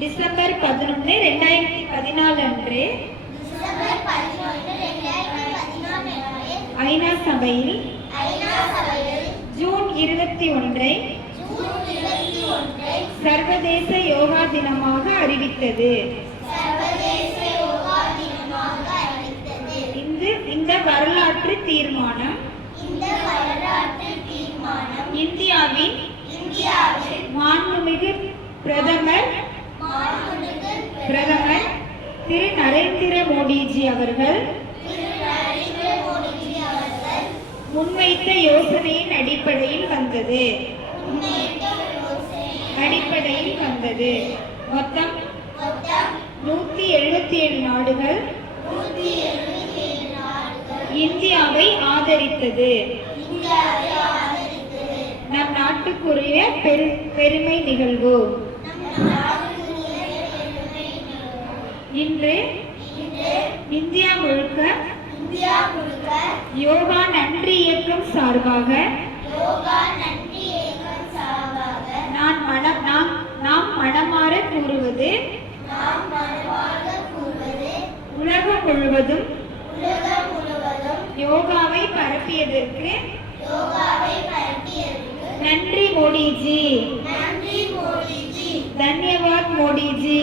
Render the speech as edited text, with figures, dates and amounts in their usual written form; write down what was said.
December 11, 2014 அன்று ஐநா சபையில் ஜூன் 21 சர்வதேச யோகா தினமாக அறிவித்தது. இந்த வரலாற்று தீர்மானம் இந்தியாவின் மாண்புமிகு பிரதமர் திரு நரேந்திர மோடிஜி அவர்கள் முன்வைத்த யோசனையின் அடிப்படையில் வந்தது. மொத்தம் 177 நாடுகள் இந்தியாவை ஆதரித்தது. நம் நாட்டுக்குரிய பெருமை நிகழ்வு. இன்று இந்தியா முழுக்க யோகா நன்றி இயக்கம் சார்பாக நாம் மனமாற கூறுவது, உலகம் முழுவதும் யோகாவை பரப்பியதற்கு நன்றி மோடிஜி. தன்யவாத் மோடிஜி.